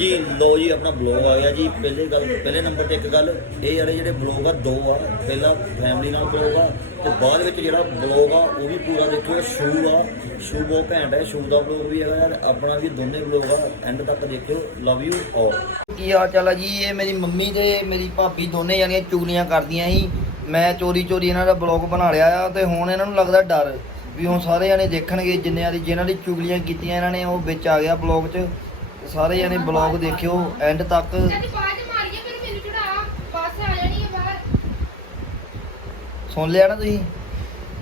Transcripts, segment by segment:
ਹਾਂਜੀ ਲੋ ਜੀ, ਆਪਣਾ ਬਲੌਗ ਆ ਗਿਆ ਜੀ। ਪਹਿਲੇ ਗੱਲ, ਪਹਿਲੇ ਨੰਬਰ ਤੇ ਇੱਕ ਗੱਲ, ਇਹ ਜਿਹੜੇ ਜਿਹੜੇ ਬਲੌਗ ਆ, ਦੋ ਆ। ਪਹਿਲਾ ਫੈਮਿਲੀ ਨਾਲ ਬਲੌਗ ਆ, ਤੇ ਬਾਅਦ ਵਿੱਚ ਜਿਹੜਾ ਬਲੌਗ ਆ, ਉਹ ਵੀ ਪੂਰਾ ਦੇਖਿਓ ਸ਼ੂ ਆ। ਸ਼ੂ ਬਹੁਤ ਘੈਂਟ ਹੈ ਸ਼ੂ ਦਾ ਬਲੌਗ ਵੀ ਹੈਗਾ ਯਾਰ। ਆਪਣਾ ਵੀ ਦੋਨੇ ਬਲੌਗ ਆ ਐਂਡ ਤੱਕ ਦੇਖਿਓ ਲਵ ਯੂ ਆਲ ਕੀ ਹਾਲ ਚਾਲ ਜੀ? ਇਹ ਮੇਰੀ ਮੰਮੀ ਤੇ ਮੇਰੀ ਭਾਬੀ ਦੋਨੇ ਜਾਣੀਆਂ ਚੁਗਲੀਆਂ ਕਰਦੀਆਂ ਸੀ। ਮੈਂ ਚੋਰੀ ਚੋਰੀ ਇਹਨਾਂ ਦਾ ਬਲੌਗ ਬਣਾ ਲਿਆ ਆ, ਤੇ ਹੁਣ ਇਹਨਾਂ ਨੂੰ ਲੱਗਦਾ ਡਰ ਵੀ ਹੁਣ ਸਾਰੇ ਜਾਣੇ ਦੇਖਣਗੇ, ਜਿੰਨਿਆਂ ਦੀ ਜਿਨ੍ਹਾਂ ਦੀ ਚੁਗਲੀਆਂ ਕੀਤੀਆਂ ਇਹਨਾਂ ਨੇ, ਉਹ ਵਿੱਚ ਆ ਗਿਆ ਬਲੌਗ 'ਚ। ਸਾਰੇ ਜਾਣੇ ਬਲੌਗ ਦੇਖਿਓ ਐਂਡ ਤੱਕ। ਕਹਿੰਦੀ ਬਾਜ ਮਾਰੀਏ ਫਿਰ ਮੈਨੂੰ ਚੜਾ। ਬੱਸ ਆ ਜਾਣੀ ਹੈ ਬਾਹਰ। ਸੁਣ ਲਿਆ ਨਾ ਤੁਸੀਂ?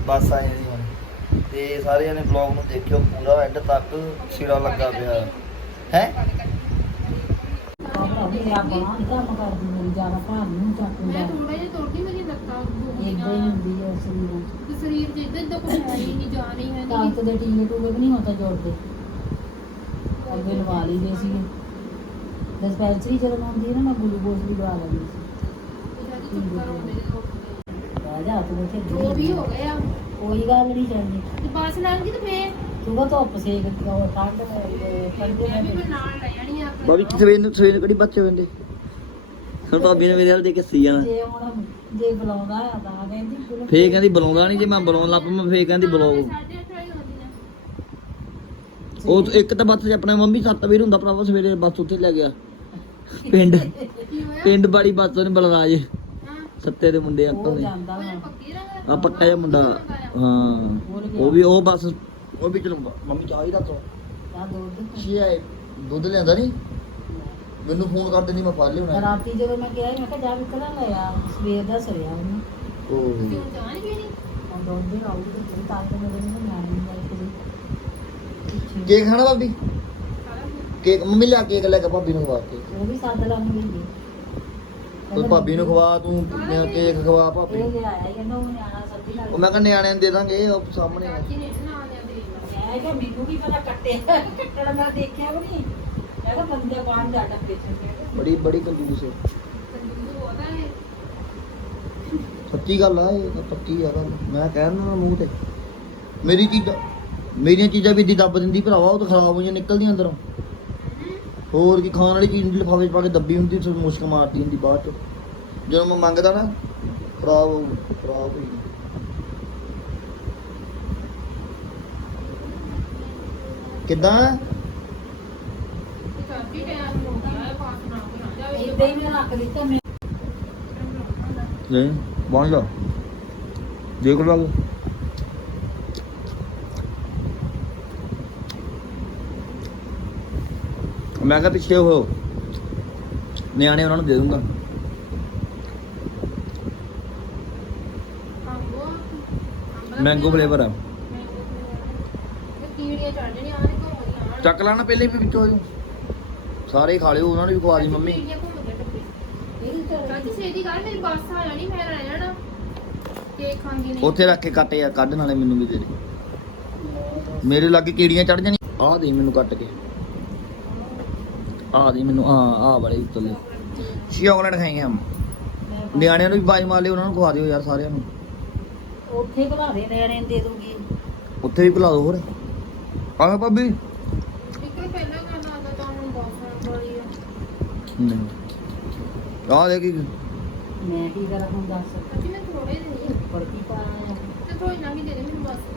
ਬਸ ਆਏ ਜੀ ਹੁਣ। ਤੇ ਸਾਰੇ ਜਾਣੇ ਬਲੌਗ ਨੂੰ ਦੇਖਿਓ ਪੂਰਾ ਐਂਡ ਤੱਕ। ਸਿਰਾ ਲੱਗਾ ਪਿਆ। ਹੈ? ਮੈਂ ਥੋੜਾ ਜਿਹਾ ਤੋੜਦੀ ਮੇਰੀ ਲੱਤਾਂ ਦੁਖਦੀਆਂ। ਤੇ ਸਰੀਰ ਚ ਇਦਾਂ ਇਦਾਂ ਕੁਝ ਹੈ ਹੀ ਨਹੀਂ ਜਾ ਰਹੀ ਹੈ ਤਾਕਤ ਦੇ ਟੀਕੇ ਟੂਕੇ ਵੀ ਨਹੀਂ ਹੁੰਦਾ ਜੋੜਦੇ। ਅੱਗੇ ਲਵਾ ਲਈਦੇ ਸੀਗੇ। ਡਿਸਪੈਂਸਰੀ ਜਦੋਂ ਆਉਂਦੀ ਹੈ ਨਾ ਮੈਂ ਗਲੂਕੋਜ਼ ਵੀ ਦਵਾ ਲੈਂਦੀ ਸੀ। ਆ ਜਾ ਤੂੰ ਇੱਥੇ ਜੋ ਵੀ ਹੋ ਗਿਆ। ਕੋਈ ਗੱਲ ਨਹੀਂ ਚੱਲਦੀ ਤੇ ਬੱਸ ਲੰਘ ਗਈ ਤੇ ਫੇਰ? ਤੂੰ ਤਾਂ ਧੁੱਪ ਸੇਕ ਉਹ ਠੰਡ ਠੰਡੇ ਮੈਂ ਵੀ ਨਾਲ ਲੈ ਜਾਣੀ ਆ। ਬਾਬੀ ਸਵੇਰ ਨੂੰ ਸਵੇਰ ਨੂੰ ਕਿਹੜੀ ਬੱਚੇ ਹੁੰਦੇ ਹੁਣ ਭਾਬੀ ਨੇ ਮੇਰੇ ਹਾਲ ਦੇ ਕੇ ਸੀ ਜਾਣਾ। ਜੇ ਹੁਣ ਜੇ ਬੁਲਾਉਂਦਾ ਆ ਤਾਂ ਕਹਿੰਦੀ ਫੇਰ ਕਹਿੰਦੀ ਬੁਲਾਉਂਦਾ ਨਹੀਂ ਜੇ ਮੈਂ ਬੁਲਾਉਣ ਲੱਗ ਪਵਾਂ ਫੇਰ ਕਹਿੰਦੀ ਬੁਲਾਓ ਸਾਢੇ ਅੱਠ ਵਜੇ ਹੁੰਦੀ ਆ ਉਹ ਤਾਂ ਇੱਕ ਤਾਂ ਬੱਸ 'ਚ ਆਪਣਾ ਮੰਮੀ ਸੱਤ ਵਜੇ ਹੁੰਦਾ ਭਰਾਵਾ ਸਵੇਰੇ ਬੱਸ ਉੱਥੇ ਲੈ ਗਿਆ। ਪਿੰਡ ਪਿੰਡ ਬਾੜੀ ਬੱਸ ਉਹਨੇ ਬਲਰਾਜ ਸੱਤੇ ਦੇ ਮੁੰਡੇ ਅੰਕਲ ਨੇ ਆ ਪੱਕਾ ਜਿਹਾ ਮੁੰਡਾ ਹਾਂ। ਉਹ ਵੀ ਉਹ ਬੱਸ ਉਹ ਵੀ ਚਲਾਉਂਦਾ ਮੰਮੀ ਚਾਹ ਹੀ ਰੱਖੋ ਆ ਦੁੱਧ ਕੀ ਹੈ ਦੁੱਧ ਲਿਆਂਦਾ ਨਹੀਂ ਮੈਨੂੰ ਫੋਨ ਕਰ ਦੇਣੀ ਮੈਂ ਫੜ ਲਿਆਉਣਾ ਰਾਤੀ ਜਦੋਂ ਮੈਂ ਕਿਹਾ ਸੀ, ਮੈਂ ਕਿਹਾ ਜਾ ਵਿਕਲਾ ਲੈ ਆ ਸਵੇਰ ਦਾ ਸਰਿਆ ਉਹਨੂੰ। ਉਹ ਕਿਉਂ ਚਾਹ ਨਹੀਂ ਦੁੱਧ ਦੇ ਆਉਗੀ ਤੇ ਤਾਂ ਤੇ ਮੇਰੇ ਨੂੰ ਮੈਂ ਨਹੀਂ ਕੋਈ ਕੇਕ ਖਾਣਾ ਭਾਬੀ? ਕੇਕ ਮੰਮੀ ਲਿਆ ਕੇਕ ਲੈ ਕੇ ਭਾਬੀ ਨੂੰ ਖਵਾ ਕੇ। ਉਹ ਵੀ ਸੱਦ ਲਾਂ ਨੂੰ ਵੀ ਤੂੰ ਭਾਬੀ ਨੂੰ ਖਵਾ ਤੂੰ ਕੇਕ ਖਵਾ ਭਾਬੀ। ਇਹ ਲਿਆਇਆ ਹੀ ਕਹਿੰਦਾ ਉਹ ਨਿਆਣਾ ਸੱਦੀ ਨਾਲ ਉਹ ਮੈਂ ਕਿਹਾ ਨਿਆਣਿਆਂ ਨੂੰ ਦੇ ਦਾਂਗੇ ਉਹ ਸਾਹਮਣੇ ਆ। ਮੈਂ ਕਿਹਾ ਮੈਨੂੰ ਕੀ ਪਤਾ ਕੱਟੇ ਕੱਟਣ ਮੈਂ ਦੇਖਿਆ ਵੀ ਨਹੀਂ। ਮੈਂ ਕਿਹਾ ਬੰਦੇ ਬਾਹਰ ਜਾ ਟੱਪੇ ਚੰਗੇ ਬੜੀ ਬੜੀ ਕੰਜੂਸ ਹੈ। ਤੰਦੂਰ ਹੋਦਾ ਹੈ। ਸੱਚੀ ਗੱਲ ਆ ਇਹ ਪੱਕੀ ਆ ਗੱਲ। ਮੈਂ ਕਹਿਣਾ ਮੂੰਹ ਤੇ। ਮੇਰੀ ਚੀਜ਼ਾਂ ਮੇਰੀਆਂ ਚੀਜ਼ਾਂ ਵੀ ਦੀ ਦੱਬ ਦਿੰਦੀ ਭਰਾਵਾ ਉਹ ਤਾਂ ਖਰਾਬ ਹੋਈਆਂ ਨਿਕਲਦੀਆਂ ਅੰਦਰੋਂ। ਹੋਰ ਕੀ ਖਾਣ ਵਾਲੀ ਚੀਜ਼ ਲਿਫਾਫੇ 'ਚ ਪਾ ਕੇ ਦੱਬੀ ਹੁੰਦੀ ਤੇ ਮੁਸ਼ਕ ਮਾਰਦੀ ਹੁੰਦੀ ਬਾਅਦ ਚ। ਜਦੋਂ ਮੈਂ ਮੰਗਦਾ ਨਾ ਖਰਾਬ ਹੋ ਖਰਾਬ ਹੋਈ ਕਿੱਦਾਂ? ਇਦਾਂ ਹੀ ਮੈਂ ਰੱਖ ਦਿੱਤਾ ਮੈਂ ਨਹੀਂ ਬਣ ਜਾ ਦੇਖ ਲਓ। ਮੈਂ ਕਿਹਾ ਪਿੱਛੇ ਹੋ। ਨਿਆਣੇ ਉਹਨਾਂ ਨੂੰ ਦੇ ਦੂੰਗਾ। ਮੈਂਗੋ ਫਲੇਵਰ ਆ। ਚੱਕ ਲੈਣਾ ਪਹਿਲੇ ਵੀ ਵਿੱਚੋਂ। ਸਾਰੇ ਖਾ ਲਿਓ ਉਹਨਾਂ ਨੂੰ ਵੀ ਖਵਾ ਦੀ ਮੰਮੀ। ਜਾਣੀ ਜਾਣਾ। ਉੱਥੇ ਰੱਖ ਕੇ ਕੱਟ ਯਾਰ ਕੱਢ ਨਾਲੇ ਮੈਨੂੰ ਵੀ ਦੇ ਦੇ। ਮੇਰੇ ਲਾਗੇ ਕੀੜੀਆਂ ਚੜ ਜਾਣੀਆਂ। ਆਹ ਦੇ ਮੈਨੂੰ ਕੱਟ ਕੇ। ਆਹ ਦੇ ਮੈਨੂੰ ਆ ਆਹ ਵਾਲੇ ਉੱਤਲੇ ਚਾਕਲੇਟ ਖਾਏਗੇ ਹਮ ਨਿਆਣਿਆਂ ਨੂੰ ਵੀ ਬਾਈ ਮਾਰ ਲਿਓ ਉਹਨਾਂ ਨੂੰ ਖਵਾ ਦਿਓ ਯਾਰ ਸਾਰਿਆਂ ਨੂੰ। ਉੱਥੇ ਬਣਾ ਦੇ ਨਿਆਣੇ ਨੂੰ ਦੇ ਦੂੰਗੀ। ਉੱਥੇ ਵੀ ਖਿਲਾ ਦਿਓ ਹੋਰ। ਆਹ ਭਾਬੀ। ਪਹਿਲਾਂ ਤਾਂ ਹੁਣ ਆ ਨਹੀਂ ਦੇ ਕੀ ਮੈਂ ਕੀ ਕਰਾਂ ਹੁਣ ਦੱਸ। ਚਾਚੀ ਮੈਂ ਥੋੜੇ ਨਹੀਂ ਪਰ ਕੀ ਪਾਣਾ ਤੇ ਥੋੜੀ ਨਾ ਵੀ ਦੇ ਦੇ ਮੈਨੂੰ ਬੱਸ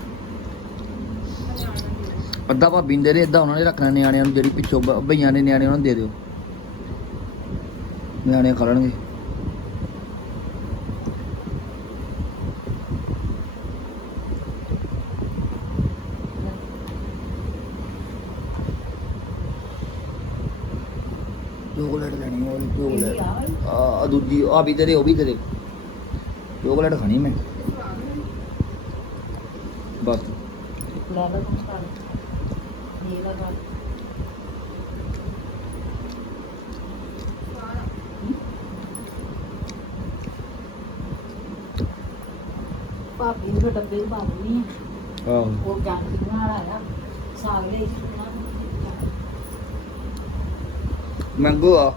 ਅੱਧਾ ਭਾਬੀ ਨੂੰ ਦੇ ਦੇ ਅੱਧਾ ਉਹਨਾਂ ਨੇ ਰੱਖਣਾ ਨਿਆਣਿਆਂ ਨੂੰ ਜਿਹੜੀ ਪਿੱਛੋਂ ਬ- ਭਈਆਂ ਨੇ ਨਿਆਣੇ ਉਹਨਾਂ ਨੂੰ ਦੇ ਦਿਓ। ਨਿਆਣੇ ਖਾ ਲੈਣਗੇ। ਚੋਕਲੇਟ ਲੈਣੀ ਉਹ ਚੋਕਲੇਟ। ਆ ਦੂਜੀ ਆ ਵੀ ਤੇਰੇ ਉਹ ਵੀ ਤੇਰੇ। ਚੋਕਲੇਟ ਖਾਣੀ ਮੈਂ ਬਸ ਲੈ ਲੈ ਤੂੰ ਕਰ ਇਹ ਲਗਾ ਭਾਬੀ ਨੂੰ ਡੱਬੇ ਚ ਪਾ ਦਿੰਦੀ ਆ ਆਹੋ। ਉਹ ਜੰਗ ਦੀ ਬਣਾ ਆਇਆ ਸਾਗ ਲੈ ਸੁਣਾ ਮੈਂਗੋ ਆ।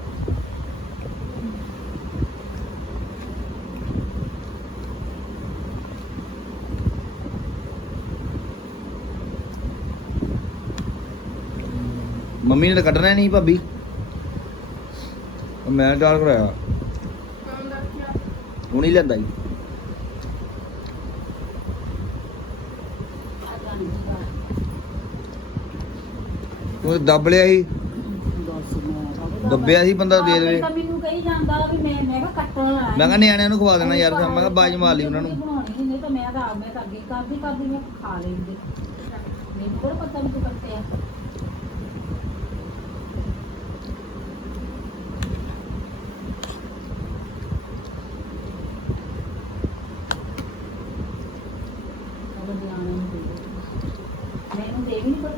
ਮੰਮੀ ਨੇ ਤਾਂ ਕੱਢਣਾ ਨਹੀਂ ਭਾਬੀ। ਮੈਂ ਚਾਰ ਕਰਾਇਆ। ਹੁਣ ਹੀ ਲੈਂਦਾ ਜੀ। ਉਹ ਦੱਬ ਲਿਆ ਸੀ। ਦੱਬਿਆ ਸੀ ਬੰਦਾ ਦੇ ਦੇਵੇ। ਤਾਂ ਮੈਨੂੰ ਕਹੀ ਜਾਂਦਾ ਵੀ ਮੈਂ ਮੈਂ ਕਿਹਾ ਕੱਟਣ ਆਇਆ ਮੈਂ ਕਿਹਾ ਨਿਆਣਿਆਂ ਨੂੰ ਖਵਾ ਦੇਣਾ ਯਾਰ ਮੈਂ ਕਿਹਾ ਬਾਜ ਮਾਰ ਲਈ ਉਹਨਾਂ ਨੂੰ। ਬਣਾਉਣੀ ਨਹੀਂ ਤਾਂ ਮੈਂ ਤਾਂ ਮੈਂ ਤਾਂ ਅੱਗੇ ਕਰਦੀ ਕਰਦੀ ਮੈਂ ਖਾ ਲੈਂਦੀ। ਮੈਨੂੰ ਕੋਈ ਪਤਾ ਨਹੀਂ ਕਿ ਕੱਟਿਆ। ਉਹ ਦੇ ਦੇ ਨਹੀਂ ਤੂੰ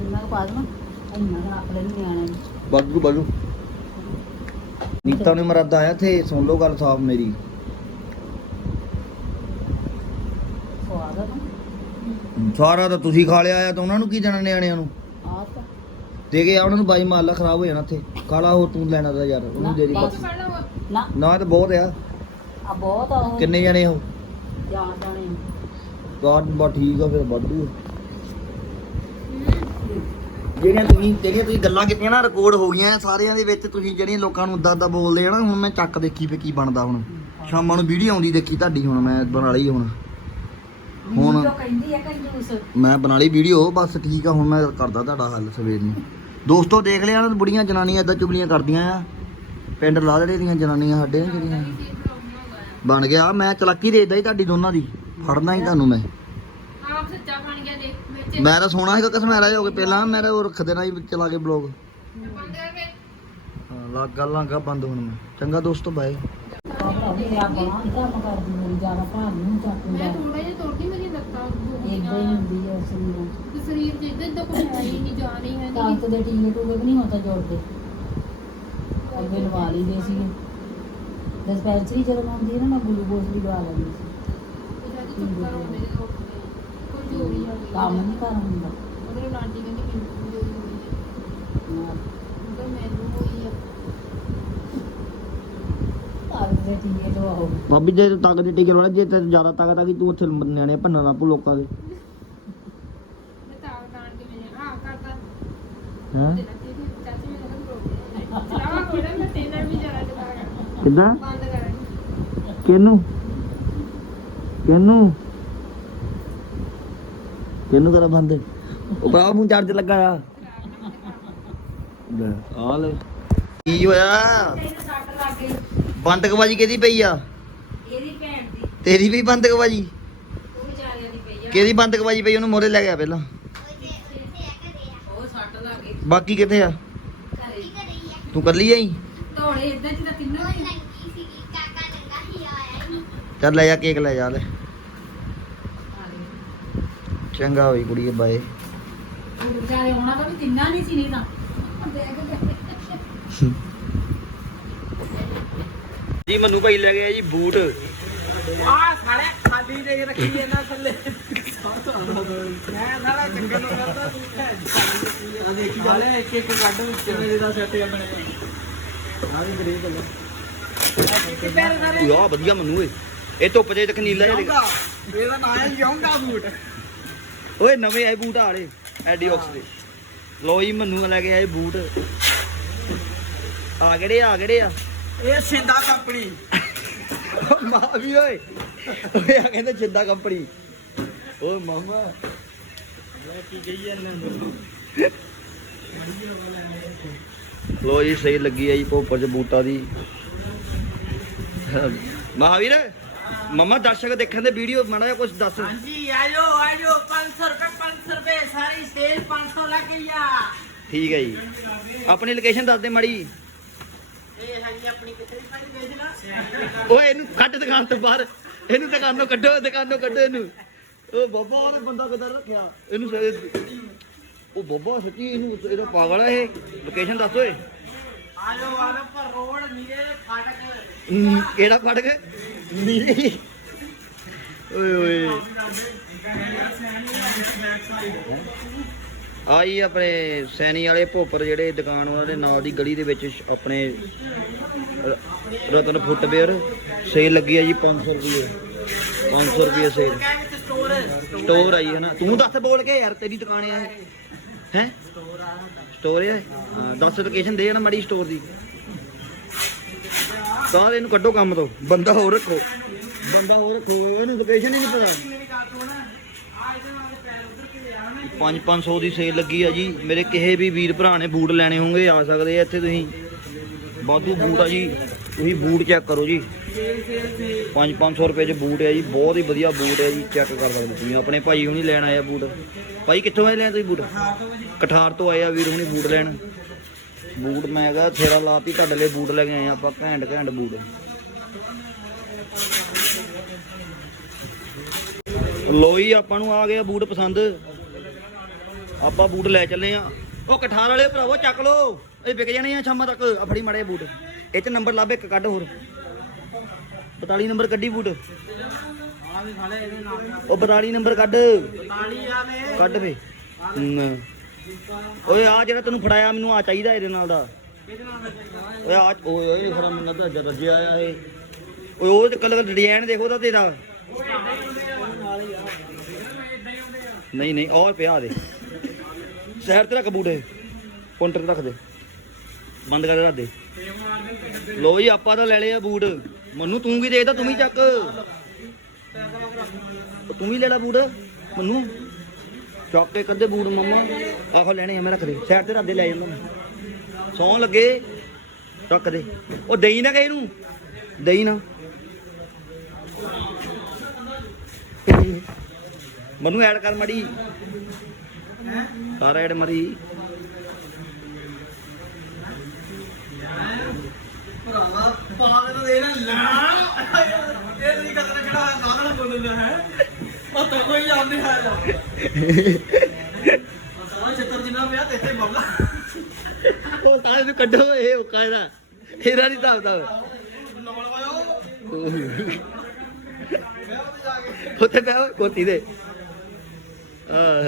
ਇੰਨਾ ਕੁ ਪਾ ਦੇਣਾ ਇੰਨਾ ਕੁ ਰੱਖ ਲੈਣ ਨਿਆਣੇ ਨੂੰ। ਬਾਜੂ ਬਾਜੂ ਨੀਤਾ ਨੇ ਮਰਾਦਾ ਆਇਆ ਥੇ ਸੁਣ ਲਓ ਗੱਲ ਸਾਫ਼ ਮੇਰੀ। ਸਵਾਦ ਆ ਸਾਰਾ ਤਾਂ ਤੁਸੀਂ ਖਾ ਲਿਆ ਆ ਤਾਂ ਉਹਨਾਂ ਨੂੰ ਕੀ ਦੇਣਾ ਨਿਆਣਿਆਂ ਨੂੰ? ਤਾਂ। ਦੇ ਕੇ ਆ ਉਹਨਾਂ ਨੂੰ ਬਾਈ ਮਾਲਾ ਖਰਾਬ ਹੋ ਜਾਣਾ ਇੱਥੇ। ਕਾਲਾ ਹੋ ਤੂੰ ਲੈਣਾ ਤਾਂ ਯਾਰ ਉਹਨੂੰ ਦੇ ਦੇ ਨਾ, ਬਸ। ਨਾ ਨਾ ਤਾਂ ਬਹੁਤ ਆ। ਆ ਬਹੁਤ ਆ ਉਹ। ਕਿੰਨੇ ਜਣੇ ਹੋ ਜਾਣ ਜਾਣੇ ਗਾਡ ਬਾ ਠੀਕ ਆ ਫਿਰ ਵਾਧੂ ਜਿਹੜੀਆਂ ਤੁਸੀਂ ਜਿਹੜੀਆਂ ਤੁਸੀਂ ਗੱਲਾਂ ਕੀਤੀਆਂ ਨਾ ਰਿਕਾਰਡ ਹੋ ਗਈਆਂ ਸਾਰਿਆਂ ਦੇ ਵਿੱਚ ਤੁਸੀਂ ਜਿਹੜੀਆਂ ਲੋਕਾਂ ਨੂੰ ਉਦਾਂ ਬੋਲਦੇ ਆ ਨਾ ਹੁਣ ਮੈਂ ਚੱਕ ਦੇਖੀ ਵੀ ਕੀ ਬਣਦਾ ਹੁਣ। ਸ਼ਾਮਾਂ ਨੂੰ ਵੀਡੀਓ ਆਉਂਦੀ ਦੇਖੀ ਤੁਹਾਡੀ ਹੁਣ ਮੈਂ ਬਣਾ ਲਈ ਹੁਣ। ਹੁਣ- ਹੁਣ ਕਹਿੰਦੀ ਆ ਕੰਜੂਸ ਮੈਂ ਬਣਾ ਲਈ ਵੀਡੀਓ ਬਸ ਠੀਕ ਆ ਹੁਣ ਮੈਂ ਕਰਦਾ ਤੁਹਾਡਾ ਹੱਲ ਸਵੇਰ ਨੂੰ। ਦੋਸਤੋ ਦੇਖ ਲਿਆ ਨਾ ਬੁੜੀਆਂ ਜਨਾਨੀਆਂ ਇਦਾਂ ਚੁਗਲੀਆਂ ਕਰਦੀਆਂ ਆ। ਪਿੰਡ ਲਾਦੜੇ ਦੀਆਂ ਜਨਾਨੀਆਂ ਸਾਡੇ ਜਿਹੜੀਆਂ। ਬਣ ਗਿਆ ਮੈਂ ਚਲਾਕੀ ਦੇ ਹੀ ਤੁਹਾਡੀ ਦੋਨਾਂ ਦੀ। ਫੜਨਾ ਹੀ ਤੁਹਾਨੂੰ ਮੈਂ। ਆਪ ਸੱਚਾ ਬਣ ਗਿਆ ਦੇਖ ਵਿੱਚ ਮੈਂ ਤਾਂ ਸੋਣਾ ਸੀਗਾ ਕਸਮੈਰਾ ਹੋ ਕੇ ਪਹਿਲਾਂ ਮੇਰਾ ਉਹ ਰੱਖ ਦੇਣਾ ਸੀ ਚਲਾ ਕੇ ਬਲੌਗ ਬੰਦ ਹਾਂ ਲੱਗ ਗੱਲਾਂ ਗਾ ਬੰਦ ਹੁਣ ਮੈਂ। ਚੰਗਾ ਦੋਸਤੋ ਬਾਏ ਆਪਣਾ ਵੀ ਆ ਬਾਹਾਂ ਦੀ ਕੰਮ ਕਰਦੀ ਮੇਰੀ ਜ਼ਿਆਦਾ ਭਾਰ ਨਹੀਂ ਚੱਕਦਾ ਮੈਂ ਥੋੜਾ ਜਿਹਾ ਤੋੜਦੀ ਮੇਰੀ ਲੱਤਾਂ ਦੁਖਦੀਆਂ। ਇਦਾਂ ਹੀ ਹੁੰਦੀ ਹੈ ਸਰੀਰ ਤੇ ਸਰੀਰ 'ਚ ਇਦਾਂ ਇਦਾਂ ਕੁਝ ਹੈ ਹੀ ਨਹੀਂ ਜਾ ਰਹੀ ਹੈ ਤਾਕਤ ਦੇ ਟੀਕੇ ਟੂਕੇ ਵੀ ਨਹੀਂ ਹੁੰਦਾ ਜੋੜਦੇ। ਅੱਗੇ ਲਵਾ ਲਈਦੇ ਸੀ ਡਿਸਪੈਂਸਰੀ ਜਦੋਂ ਆਉਂਦੀ ਹੈ ਨਾ ਮੈਂ ਗਲੂਕੋਜ਼ ਵੀ ਲਵਾ ਲੈਂਦੀ ਸੀ। ਚੱਕਰ ਆਉਂਦੇ ਨੇ ਉੱਠਦੇ ਕੋਈ ਚੋਰੀ ਆ ਗਈ ਕੰਮ ਨਹੀਂ ਕਰ ਹੁੰਦਾ। ਉਹਦੇ ਨਾਲ ਆਂਟੀ ਕਹਿੰਦੀ ਮੈਨੂੰ ਚੋਰੀ ਹੋਈ ਹੈ ਨਾ, ਤਾਂ ਮੈਨੂੰ ਹੋਈ ਆ। ਤਾਕਤ ਦੇ ਟੀਕੇ ਲਵਾਓ ਬਾਬੀ ਜੇ ਤੂੰ ਤਾਕਤ ਦੇ ਟੀਕੇ ਲਾਉਣਾ ਜੇ ਤੇ ਜ਼ਿਆਦਾ ਤਾਕਤ ਆ ਗਈ ਤੂੰ ਉੱਥੇ ਨਿਆਣੇ ਭੰਨਣ ਲੱਗ ਪਊ ਲੋਕਾਂ ਦੇ। ਮੈਂ ਤਾਂ ਕਾਣ ਕੇ ਮੈਂ ਆ ਕਰਦਾ ਹੈ? ਤੇ ਲੱਤੀ ਦੀ ਚਾਚੀ ਮੈਨੂੰ ਕਹਿੰਦੀ ਰੋਕ ਚਲਾਵਾ ਕੋੜਾ ਮੈਂ ਤੇਨਾਂ ਵੀ ਜਰਾ ਚਲਾ ਕਿੱਦਾਂ? ਬੰਦ ਕਰਨ ਕਿਹਨੂੰ? ਕਿਹਨੂੰ? ਕਿਹਨੂੰ ਕਰਾ ਬੰਦ? ਉਹ ਭਰਾ ਮੂੰਹ ਚਾਰਜ ਲੱਗਾ ਆ। ਲੈ ਆ ਲੈ। ਕੀ ਹੋਇਆ? ਸੱਟ ਲੱਗ ਗਈ ਬੰਦਕਬਾਜੀ ਕਿਹਦੀ ਪਈ ਆ? ਇਹਦੀ ਭੈਣ ਦੀ। ਤੇਰੀ ਵੀ ਬੰਦਕਬਾਜੀ? ਉਹ ਵਿਚਾਰਿਆਂ ਦੀ ਪਈ ਆ। ਕਿਹਦੀ ਬੰਦਕਬਾਜੀ ਪਈ? ਉਹਨੂੰ ਮੋਰੇ ਲੈ ਗਿਆ ਪਹਿਲਾਂ। ਉਹ ਸੱਟ ਲੱਗ ਗਈ। ਬਾਕੀ ਕਿੱਥੇ ਆ? ਘਰੇ। ਤੂੰ ਕੱਲੀ ਆਈ? ਧੋੜੇ ਇਦਾਂ ਜਿੱਦਾਂ ਤਿੰਨੋਂ ਹੀ ਚੱਲ ਲੈ ਜਾ ਕੇਕ ਲੈ ਜਾ ਲੈ। ਚੰਗਾ ਹੋਈ ਕੁੜੀਏ ਬਾਏ। ਉਹ ਵਿਚਾਰੇ ਉਹਨਾਂ ਦਾ ਵੀ ਤਿੰਨਾਂ ਨਹੀਂ ਸੀ ਨਹੀਂ ਤਾਂ। ਜੀ ਮਨੂੰ ਭਾਈ ਲੈ ਗਿਆ ਜੀ ਬੂਟ। ਆ ਸਾਲੇ ਖਾਲੀ ਦੇ ਰੱਖੀ ਇਹਨਾਂ ਥੱਲੇ। ਮੈਂ ਸਾਲਾ ਚੰਗੇ ਨੂੰ ਕਰਦਾ ਤੂੰ। ਆ ਦੇਖੀ ਸਾਲੇ ਇੱਕ ਇੱਕ ਕੱਢ ਵਿੱਚ। ਮੇਰੇ ਦਾ ਸੈੱਟ ਆਪਣੇ ਆ ਵੀ ਗਰੀਬ ਬੱਲੇ ਕਿੱਥੇ ਸਾਰੇ ਓਏ ਆ ਵਧੀਆ ਮਨੂੰ ਓਏ ਇਹ ਧੁੱਪ ਜੇ ਤੱਕ ਨੀਲਾ ਜਿਹਾ ਇਹਦਾ ਨਾਂ ਹੈ ਜਾਊਂਗਾ ਬੂਟ। ਓਏ ਨਵੇਂ ਆਏ ਬੂਟ ਆਲੇ ਐਡੀਓਕਸ ਦੇ। ਲੋ ਜੀ ਮਨੂੰ ਲੈ ਕੇ ਆਏ ਬੂਟ। ਆ ਕਿਹੜੇ ਆ ਕਿਹੜੇ ਆ? ਇਹ ਸਿੰਦਾ ਕੰਪਨੀ। ਮਾਂ ਵੀ ਓਏ। ਓਏ ਆ ਕਹਿੰਦੇ ਜਿੰਦਾ ਕੰਪਨੀ। ਓਏ ਮਾਮਾ। ਲੈ ਕੀ ਗਈ ਇਹਨਾਂ ਨੂੰ ਲੋ ਜੀ ਸਹੀ ਲੱਗੀ ਆ ਜੀ ਭੋਪਰ ਚ ਬੂਟਾਂ ਦੀ। ਮਹਾਵੀਰ। ਮਮਾ ਦਰਸ਼ਕ ਦੇਖਣ ਦੇ ਵੀਡੀਓ ਮਾੜਾ ਜਿਹਾ ਕੁਝ ਦੱਸ। ਹਾਂਜੀ ਆਜੋ ਆਜੋ 500 ਰੁਪਏ 500 ਰੁਪਏ ਸਾਰੀ ਸੇਲ 500 ਲੱਗ ਗਈ ਆ। ਠੀਕ ਹੈ ਜੀ। ਆਪਣੀ ਲੋਕੇਸ਼ਨ ਦੱਸ ਦੇ ਮਾੜੀ। ਇਹ ਹੈਗੀ ਆਪਣੀ ਕਿੱਥੇ ਦੀ ਸਾਰੀ ਵੇਚਣਾ ਓਏ ਇਹਨੂੰ ਕੱਢ ਦੁਕਾਨ ਤੋਂ ਬਾਹਰ। ਇਹਨੂੰ ਦੁਕਾਨੋਂ ਕੱਢੋ ਦੁਕਾਨੋਂ ਕੱਢੋ ਇਹਨੂੰ। ਓ ਬੱਬਾ ਉਹਨੇ ਬੰਦਾ ਕਿੱਧਰ ਰੱਖਿਆ? ਇਹਨੂੰ ਸਾਰੇ ਉਹ ਬੱਬਾ ਸੱਚੀ ਇਹਨੂੰ ਇਹਦਾ ਪਾਗਲ ਆ ਇਹ। ਲੋਕੇਸ਼ਨ ਦੱਸ ਓਏ। ਆਜੋ ਆਜੋ ਪਰ ਰੋਡ ਨੀਰੇ ਫਾਟਕ। ਕਿਹੜਾ ਫੜ ਕੇ ਨੀਲੀ ਓਏ ਓਏ। ਆਈ ਆਪਣੇ ਸੈਣੀ ਵਾਲੇ ਭੋਪਰ ਜਿਹੜੇ ਦੁਕਾਨ ਉਹਨਾਂ ਦੇ ਨਾਲ ਦੀ ਗਲੀ ਦੇ ਵਿੱਚ ਆਪਣੇ ਰਤਨ ਫੁੱਟਵੇਅਰ, ਸੇਲ ਲੱਗੀ ਆ ਜੀ 500 ਰੁਪਏ 500 ਰੁਪਏ ਸੇਲ ਵਿੱਚ ਸਟੋਰ ਸਟੋਰ ਆਈ ਹੈ ਨਾ ਤੂੰ ਦੱਸ ਬੋਲ ਕੇ ਯਾਰ, ਤੇਰੀ ਦੁਕਾਨ ਆ ਹੈ? ਸਟੋਰ ਆ। ਸਟੋਰ ਹੈ, ਦੱਸ ਲੋਕੇਸ਼ਨ ਦੇ ਨਾ ਮੜੀ ਸਟੋਰ ਦੀ। ਸਾਰੇ ਇਹਨੂੰ ਕੱਢੋ ਕੰਮ ਤੋਂ। ਬੰਦਾ ਹੋਰ ਰੱਖੋ। ਬੰਦਾ ਹੋਰ ਰੱਖੋ ਇਹਨੂੰ ਲੋਕੇਸ਼ਨ ਹੀ ਨਹੀਂ ਪਤਾ। 5-500 ਦੀ ਸੇਲ ਲੱਗੀ ਆ ਜੀ। ਮੇਰੇ ਕਿਸੇ ਵੀ ਵੀਰ ਭਰਾ ਨੇ ਬੂਟ ਲੈਣੇ ਹੋਣਗੇ ਆ ਸਕਦੇ ਆ ਇੱਥੇ ਤੁਸੀਂ। ਵਾਧੂ ਬੂਟ ਆ ਜੀ। ਤੁਸੀਂ ਬੂਟ ਚੈੱਕ ਕਰੋ ਜੀ। 5-500 ਰੁਪਏ ਚ ਬੂਟ ਹੈ ਜੀ। ਬਹੁਤ ਹੀ ਵਧੀਆ ਬੂਟ ਹੈ ਜੀ। ਚੈੱਕ ਕਰ ਸਕਦੇ ਤੁਸੀਂ। ਆਪਣੇ ਭਾਈ ਹੁਣੀ ਲੈਣ ਆਏ ਆ ਬੂਟ। ਭਾਈ ਕਿੱਥੋਂ ਆਏ ਲੈਣ ਤੁਸੀਂ ਬੂਟ? ਕਠਾਰ ਤੋਂ ਆਏ ਆ ਵੀਰ ਹੁਣੀ ਬੂਟ ਲੈਣ। ਬੂਟ ਮੈਂ ਕਿਹਾ ਥੇਰਾ ਲਾਤੀ ਤੁਹਾਡੇ ਲਈ ਬੂਟ ਲੈ ਕੇ ਆਏ ਆਪਾਂ ਘੈਂਟ ਘੈਂਟ ਬੂਟ। ਲੋਈ ਆਪਾਂ ਨੂੰ ਆ ਗਿਆ ਬੂਟ ਪਸੰਦ। ਆਪਾਂ ਬੂਟ ਲੈ ਚੱਲੇ ਆ। ਉਹ ਕਠਾਰ ਵਾਲੇ ਭਰਾਵੋ ਚੱਕ ਲੋ ਇਹ ਵਿਕ ਜਾਣੇ ਆ ਸ਼ਾਮਾਂ ਤੱਕ। ਆ ਫੜੀ ਮਾੜੇ ਬੂਟ। ਇਹ ਚ ਨੰਬਰ ਲੱਭ ਇੱਕ ਕੱਢ ਹੋਰ। 42 ਨੰਬਰ ਕੱਢੀ ਬੂਟ। ਵੀ ਉਹ 42 ਨੰਬਰ ਕੱਢ। ਤਾਲੀ ਆ ਨੇ ਕੱਢ ਹਮ। ਓਏ ਆ ਜਿਹੜਾ ਤੈਨੂੰ ਫੜਾਇਆ ਮੈਨੂੰ ਆ ਚਾਹੀਦਾ ਇਹਦੇ ਨਾਲ ਦਾ। ਓਏ ਆ ਓਏ ਓਏ ਥੋੜਾ ਮੈਨੂੰ ਤਾਂ ਜਰ ਜਿਹਾ ਆਇਆ ਇਹ। ਓਏ, ਉਹ ਕਲਰ ਡਿਜ਼ਾਈਨ ਦੇਖੋ ਤਾਂ ਤੇਰਾ। ਨਹੀਂ ਨਹੀਂ ਔਰ ਪਿਆ ਦੇ। ਸਾਈਡ ਤੇ ਰੱਖ ਬੂਟੇ। ਕਾਊਂਟਰ ਤੇ ਰੱਖ ਦੇ। ਬੰਦ ਕਰ ਰੱਖ ਦੇ। ਲੋ ਜੀ ਆਪਾਂ ਤਾਂ ਲੈ ਲਏ ਆ ਬੂਟ। ਮੰਨੂ, ਤੂੰ ਕੀ ਦੇਖਦਾ ਤੂੰ ਵੀ ਚੱਕ। ਤੂੰ ਵੀ ਲੈ ਲੈ ਬੂਟ। ਮੰਨੂ। ਚੱਕ ਕੇ ਕੱਦੇ ਬੂਟ ਮੰਮਾ। ਆਹੋ ਲੈਣੇ ਆ, ਮੈਂ ਰੱਖ ਦੇ। ਸਾਈਡ ਤੇ ਰੱਖ ਦੇ ਲੈ ਜਾਂਦਾ ਸੌਂ ਲੱਗੇ ਰੱਖ ਦੇ। ਉਹ ਦੇਈ ਨਾ ਕਿਸੇ ਨੂੰ। ਦੇਈ ਨਾ। ਮੈਨੂੰ ਐਡ ਕਰ ਮੜੀ। ਸਾਰਾ ਐਡ ਮਰੀ ਭਰਾਵਾ, ਪਾਗ ਦੇ ਨਾ। ਲਾ ਇਹ ਨਹੀਂ ਕਦਰ ਕਿਹੜਾ ਨਾਲ ਬੋਲਦਾ ਹੈ। ਉਹ ਕੋਈ ਜਾਂਦੇ ਹੈ। ਜਾ ਜਿੰਨਾ ਪਿਆ ਤੇ ਇੱਥੇ ਬਬਲਾ ਉਹ ਸਾਰੇ ਨੂੰ ਕੱਢੋ ਇਹ ਉਹ ਕਾਇਦਾ ਇਹਦਾ ਨਹੀਂ ਹਿਸਾਬ ਦਾ ਵਾਇਓ ਉੱਥੇ ਪਿਆ ਓਏ ਕੋਤੀ ਦੇ ਆਹ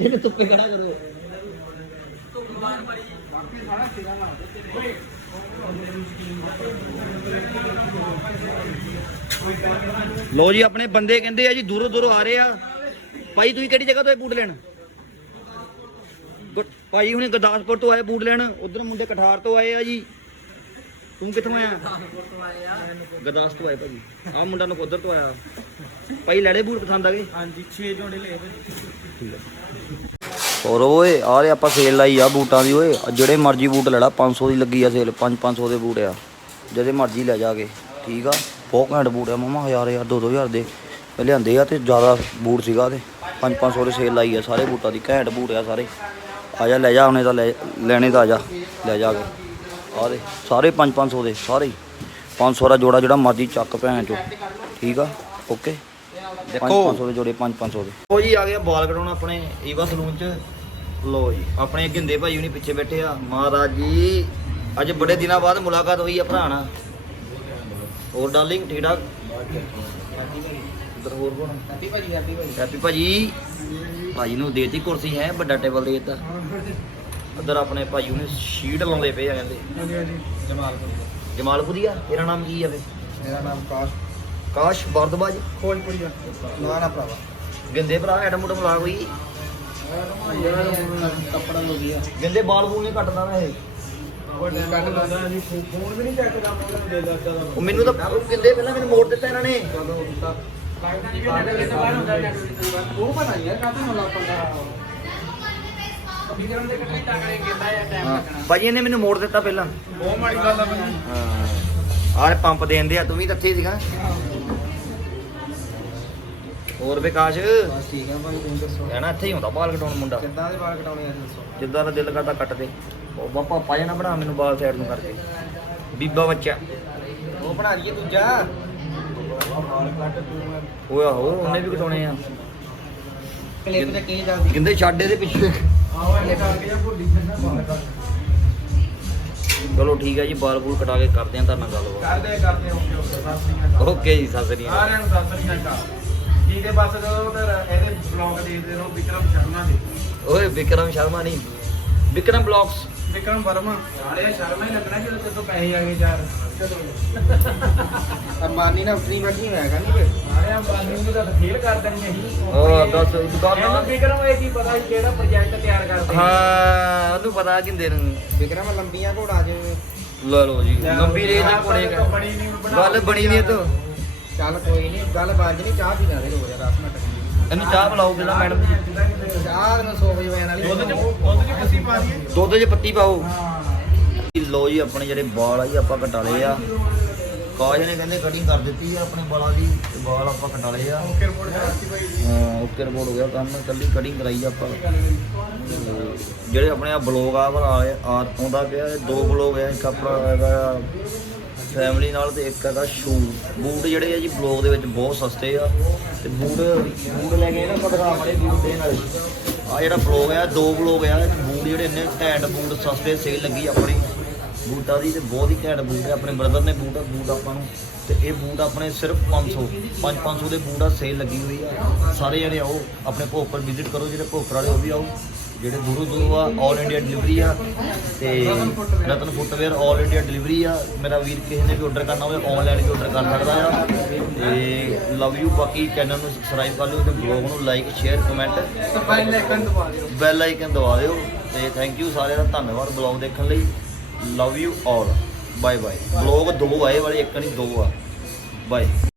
ਇਹਨੂੰ ਧੁੱਪੇ ਖੜਾ ਕਰੋ। ਲੋ ਜੀ ਆਪਣੇ ਬੰਦੇ ਕਹਿੰਦੇ ਆ ਜੀ ਦੂਰੋਂ ਦੂਰੋਂ ਆ ਰਹੇ ਆ। ਭਾਈ ਤੁਸੀਂ ਕਿਹੜੀ ਜਗ੍ਹਾ ਤੋਂ ਆਏ ਬੂਟ ਲੈਣ? ਗੁ- ਭਾਈ ਹੁਣੇ ਗੁਰਦਾਸਪੁਰ ਤੋਂ ਆਏ ਬੂਟ ਲੈਣ ਉਧਰ ਮੁੰਡੇ ਕਠਾਰ ਤੋਂ ਆਏ ਆ ਜੀ। ਤੂੰ ਕਿੱਥੋਂ ਆਇਆ? ਗੁਰਦਾਸ ਤੋਂ ਆਏ ਭਾਜੀ ਆ ਮੁੰਡਾ ਨੂੰ ਉਧਰ ਤੋਂ ਆਇਆ। ਭਾਈ ਲੈੜੇ ਬੂਟ ਪਸੰਦ ਆ ਗਏ? ਹਾਂਜੀ 6 ਜੋੜੇ ਲਏ ਔਰ ਓਏ, ਆ ਰੇ ਆਪਾਂ ਸੇਲ ਲਾਈ ਆ ਬੂਟਾਂ ਦੀ, ਓਏ। ਆਹ ਜਿਹੜੇ ਮਰਜ਼ੀ ਬੂਟ ਲੈ ਲਾ 500 ਦੀ ਲੱਗੀ ਆ ਸੇਲ 5 500 ਦੇ ਬੂਟ ਆ। ਜਿਹੜੇ ਮਰਜ਼ੀ ਲੈ ਜਾ ਕੇ ਠੀਕ ਆ? ਬਹੁਤ ਘੈਂਟ ਬੂਟ ਆ ਮਮਾ, ਹਜ਼ਾਰ ਹਜ਼ਾਰ 2 2000 ਦੇ। ਲਿਆਂਦੇ ਆ ਤੇ ਜ਼ਿਆਦਾ ਬੂਟ ਸੀਗਾ ਤੇ। 5 500 ਦੇ ਸੇਲ ਲਾਈ ਆ ਸਾਰੇ ਬੂਟਾਂ ਦੀ, ਘੈਂਟ ਬੂਟ ਆ ਸਾਰੇ। ਆ ਜਾ, ਲੈ ਜਾ ਉਹਨੇ ਤਾਂ, ਲੈ, ਲੈਣੇ ਤਾਂ ਆ ਜਾ। ਲੈ ਜਾ ਕੇ ਆ ਦੇ, ਸਾਰੇ 5 500 ਦੇ, ਸਾਰੇ ਹੀ। 500 ਦਾ ਜੋੜਾ ਜਿਹੜਾ ਮਰਜ਼ੀ ਚੱਕ ਭੈਣ ਚੋ, ਠੀਕ ਆ? ਓਕੇ? ਦੇਖੋ। 500 ਦੇ ਜੋੜੇ 5 500 ਦੇ। ਉਹ ਜੀ ਆ ਗਿਆ ਬਾਲ ਕਟਾਉਣ ਆਪਣੇ ਈਵਾ ਸਲੂਨ ਚ। ਲੋ ਜੀ ਆਪਣੇ ਗਿੰਦੇ ਭਾਈ ਹੁਣੀ ਪਿੱਛੇ ਬੈਠੇ ਆ। ਮਹਾਰਾਜ ਜੀ ਅੱਜ ਬੜੇ ਦਿਨਾਂ ਬਾਅਦ ਮੁਲਾਕਾਤ ਹੋਈ ਆ ਭਰਾ ਨਾਲ। ਹੋਰ ਡਾਰਲਿੰਗ ਠੀਕ ਠਾਕ? ਇੱਧਰ ਹੋਰ ਕੋਣ? ਹੈਪੀ ਭਾਜੀ। ਹੈਪੀ ਭਾਜੀ ਹੈਪੀ ਭਾਜੀ ਭਾਜੀ ਨੂੰ ਦੇਤੀ ਕੁਰਸੀ ਹੈ ਵੱਡਾ ਟੇਬਲ ਦੇ ਦਿੱਤਾ। ਇੱਧਰ ਆਪਣੇ ਭਾਈ ਉਹਨੇ ਸ਼ੀਟ ਲਾਉਂਦੇ ਪਏ ਆ ਕਹਿੰਦੇ। ਹਾਂਜੀ ਹਾਂਜੀ। ਜਮਾਲਪੁਰ ਜਮਾਲਪੁਰੀ ਆ? ਤੇਰਾ ਨਾਮ ਕੀ ਆ ਵੇ ਮੇਰਾ ਨਾਮ ਕਾਸ਼। ਕਾਸ਼ ਬਰਦਬਾਜ ਖੋਜਪੁਰੀ ਦਾ। ਨਾ ਨਾ ਭਰਾਵਾ। ਗਿੰਦੇ ਭਰਾ ਐਡਮ ਉਡਮ ਲਾ ਕੋਈ। ਕੱਪੜਾ ਹੋ ਗਿਆ ਗਿੰਦੇ ਬਾਲ ਬੂਲ ਨਹੀਂ ਕੱਟਦਾ ਨਾ ਇਹ ਕੋਈ ਕੱਟ ਲਾਦਾ ਜੀ ਫੋਨ ਵੀ ਨਹੀਂ ਚੈੱਕ ਕਰਦਾ ਦੇ ਦਾ ਚਲੋ ਉਹ ਮੈਨੂੰ ਤਾਂ ਉਹ ਕਹਿੰਦੇ ਪਹਿਲਾਂ ਮੈਨੂੰ ਮੋੜ ਦਿੱਤਾ ਇਹਨਾਂ ਨੇ। ਨਹੀਂ ਉਹ ਯਾਰ ਕਾਹਤੇ ਮੁੱਲਾ ਪੰਗਾ ਭਾਜੀ ਇਹਨੇ ਮੈਨੂੰ ਮੋੜ ਦਿੱਤਾ ਪਹਿਲਾਂ। ਬਹੁਤ ਮਾੜੀ ਗੱਲ ਆ ਭਾਜੀ ਹਾਂ। ਆਹ ਪੰਪ ਦੇਣ ਦੇ ਆ ਤੂੰ ਵੀ ਤਾਂ ਇੱਥੇ ਹੀ ਸੀਗਾ। ਹੋਰ ਵਿਕਾਸ਼? ਬਸ ਠੀਕ ਆ ਭਾਜੀ ਤੁਸੀਂ ਦੱਸੋ? ਕਹਿਣਾ ਇੱਥੇ ਹੀ ਹੁੰਦਾ ਬਾਲ ਕਟਾਉਣ ਮੁੰਡਾ। ਕਿੱਦਾਂ ਦੇ ਵਾਲ ਕਟਾਉਣੇ ਆ ਦੱਸੋ? ਜਿੱਦਾਂ ਦਾ ਦਿਲ ਕਰਦਾ ਕੱਟ ਦੇ। ਉਹ ਬਾਪਾ ਪਾਇਆ ਨਾ ਬਣਾ ਮੈਨੂੰ ਬਾਲ ਸਾਈਡ ਨੂੰ ਕਰਕੇ। ਬੀਬਾ ਬੱਚਾ। ਉਹ ਬਣਾ ਲਈਏ ਦੂਜਾ। ਵਾਲ ਕੱਟ ਤੂੰ ਓਏ ਆਹੋ ਉਹਨੇ ਵੀ ਕਟਾਉਣੇ ਆ। ਕਲਿੱਪ ਤੇ ਕੀ ਜਾਂਦੀ ਕਹਿੰਦੇ ਛੱਡ ਇਹਦੇ ਪਿੱਛੇ। ਆਹੋ ਇਹ ਕਰਕੇ ਜਾਂ ਭੁੱਲੀ ਜਾਂਦਾ ਵਾਲ ਕੱਟ। ਚਲੋ ਠੀਕ ਹੈ ਜੀ ਬਾਲ ਬੂਲ ਕਟਾ ਕੇ ਕਰਦੇ ਆ ਤੁਹਾਡੇ ਨਾਲ ਗੱਲਬਾਤ। ਕਰਦੇ ਕਰਦੇ ਓਕੇ ਓਕੇ ਸਤਿ ਸ੍ਰੀ ਅਕਾਲ। ਓਕੇ ਜੀ ਸਤਿ ਸ੍ਰੀ ਅਕਾਲ। ਸਾਰਿਆਂ ਨੂੰ ਸਤਿ ਸ੍ਰੀ ਅਕਾਲ। ਜੀ ਦੇ ਬਸ ਕਰੋ ਤੇ ਇਹਦੇ ਬਲੌਗ ਦੇਖਦੇ ਰਹੋ ਵਿਕਰਮ ਸ਼ਰਮਾ ਦੇ। ਓਏ ਵਿਕਰਮ ਸ਼ਰਮਾ ਨਹੀਂ। ਵਿਕਰਮ ਬਲੌਗਸ ਵਿਕਰਮ ਵਰਮਾ। ਸਾਲੇ ਸ਼ਰਮਾ ਹੀ ਲੱਗਣਾ ਜਦੋਂ ਤੇਰੇ ਤੋਂ ਪੈਸੇ ਆ ਗਏ ਯਾਰ। ਅੰਬਾਨੀ ਨਾਲ ਉਤਰੀ ਬੈਠੀ ਹੋਇਆਗਾ ਨਹੀਂ ਵੇ ਸਾਰੇ ਅੰਬਾਨੀ ਨੂੰ ਤਾਂ ਫੇਲ ਕਰ ਦੇਣੀ ਅਸੀਂ। ਉਹ ਦੱਸ ਇਹਨੂੰ ਦੁਕਾਨ ਵਿਕਰਮ ਇਹ ਕੀ ਪਤਾ ਸੀ ਕਿਹੜਾ ਪ੍ਰੋਜੈਕਟ ਤਿਆਰ ਕਰਦੇ ਹਾਂ ਉਹਨੂੰ ਪਤਾ ਕਿੰਦੇ ਨੂੰ ਵਿਕਰਮ ਲੰਬੀਆਂ ਘੋੜਾ ਜਿਵੇਂ ਲੈ ਲਓ ਜੀ ਲੰਬੀ ਰੇਂਜ ਦਾ ਨਹੀਂ ਗੱਲ ਬਣੀ ਨਹੀਂ ਤੋ। ਚੱਲ ਕੋਈ ਨਹੀਂ ਗੱਲ ਬਾਜ ਨਹੀਂ ਚਾਹ ਪੀ ਲੈ ਦੇ ਹੋ ਜਾ 10 ਮਿੰਟ ਇਹਨੂੰ ਚਾਹ ਪਿਲਾਓ ਪਹਿਲਾਂ ਮੈਡਮ ਜੀ। ਚਾਹ ਨੂੰ 100 ਵਜੇ ਵੈਨ ਵਾਲੀ ਦੁੱਧ ਚ ਦੁੱਧ ਚ ਕੱਸੀ ਪਾ ਦਈਏ। ਦੁੱਧ 'ਚ ਪੱਤੀ ਪਾਓ। ਹਾਂ। ਲੋ ਜੀ ਆਪਣੇ ਜਿਹੜੇ ਵਾਲ ਆ ਜੀ ਆਪਾਂ ਕਟਾ ਲਏ ਆ। ਕਾਜ ਨੇ ਕਹਿੰਦੇ ਕਟਿੰਗ ਕਰ ਦਿੱਤੀ ਆ ਆਪਣੇ ਵਾਲਾਂ ਦੀ ਤੇ ਵਾਲ ਆਪਾਂ ਕਟਾ ਲਏ ਆ। ਓਕੇ ਰਿਪੋਰਟ ਕਰਤੀ ਭਾਈ ਹਾਂ ਓਕੇ ਰਿਪੋਰਟ ਹੋ ਗਿਆ ਕੰਮ ਕੱਲੀ ਕਟਿੰਗ ਕਰਾਈ ਆਪਾਂ। ਜਿਹੜੇ ਆਪਣੇ ਆ ਬਲੌਗ ਆ ਵਾਲਾ ਆਉਂਦਾ ਪਿਆ ਇਹ ਦੋ ਬਲੌਗ ਆ ਇੱਕ ਆਪਣਾ ਹੈਗਾ ਫੈਮਿਲੀ ਨਾਲ ਤੇ ਇੱਕ ਹੈਗਾ ਸ਼ੂ ਬੂਟ ਜਿਹੜੇ ਆ ਜੀ ਬਲੌਗ ਦੇ ਵਿੱਚ ਬਹੁਤ ਸਸਤੇ ਆ। ਤੇ ਬੂਟ ਬੂਟ ਲੈ ਕੇ ਨਾ ਪਤਾ ਵਾਲੇ ਬੂਟ ਦੇ ਨਾਲ ਆ ਜਿਹੜਾ ਬਲੌਗ ਆ, ਦੋ ਬਲੌਗ ਆ। ਬੂਟ ਜਿਹੜੇ ਇੰਨੇ ਘੈਂਟ ਬੂਟ, ਸਸਤੇ ਸੇਲ ਲੱਗੀ ਆਪਣੀ ਬੂਟਾਂ ਦੀ ਤੇ ਬਹੁਤ ਹੀ ਘੈਂਟ ਬੂਟ ਹੈ ਆਪਣੇ ਬ੍ਰਦਰ ਨੇ ਬੂਟ ਬੂਟ ਆਪਾਂ ਨੂੰ। ਤੇ ਇਹ ਬੂਟ ਆਪਣੇ ਸਿਰਫ 500 5 500 ਦੇ ਬੂਟ ਆ ਸੇਲ ਲੱਗੀ ਹੋਈ ਆ। ਸਾਰੇ ਜਿਹੜੇ ਆਓ, ਆਪਣੇ ਭੋਪਰ ਵਿਜ਼ਿਟ ਕਰੋ, ਜਿਹੜੇ ਭੋਪਰ ਵਾਲੇ ਉਹ ਵੀ ਆਓ। ਜਿਹੜੇ ਦੂਰੋਂ ਦੂਰੋਂ ਆ 올 ਇੰਡੀਆ ਡਿਲੀਵਰੀ ਆ ਤੇ ਰਤਨ ਫੁੱਟਵੇਅਰ 올 ਇੰਡੀਆ ਡਿਲੀਵਰੀ ਆ। ਮੇਰਾ ਵੀਰ ਕਿਸੇ ਨੇ ਵੀ ਆਰਡਰ ਕਰਨਾ ਹੋਵੇ ਆਨਲਾਈਨ ਵੀ ਆਰਡਰ ਕਰ ਸਕਦਾ ਆ। ਤੇ ਲਵ ਯੂ ਬਾਕੀ ਚੈਨਲ ਨੂੰ ਸਬਸਕ੍ਰਾਈਬ ਕਰ ਲਿਓ ਤੇ ਬਲੌਗ ਨੂੰ ਲਾਈਕ ਸ਼ੇਅਰ ਕਮੈਂਟ ਪਹਿਲੇ ਲੈਕਨ ਦਬਾ ਦਿਓ। ਬੈਲ ਆਈਕਨ ਦਬਾ ਦਿਓ ਤੇ ਥੈਂਕ ਯੂ ਸਾਰਿਆਂ ਦਾ ਧੰਨਵਾਦ ਬਲੌਗ ਦੇਖਣ ਲਈ। Love you all bye bye blog ਦੋ ਆਏ ਵਾਲੇ ਇੱਕ ਨਹੀਂ ਦੋ ਆ। ਬਾਏ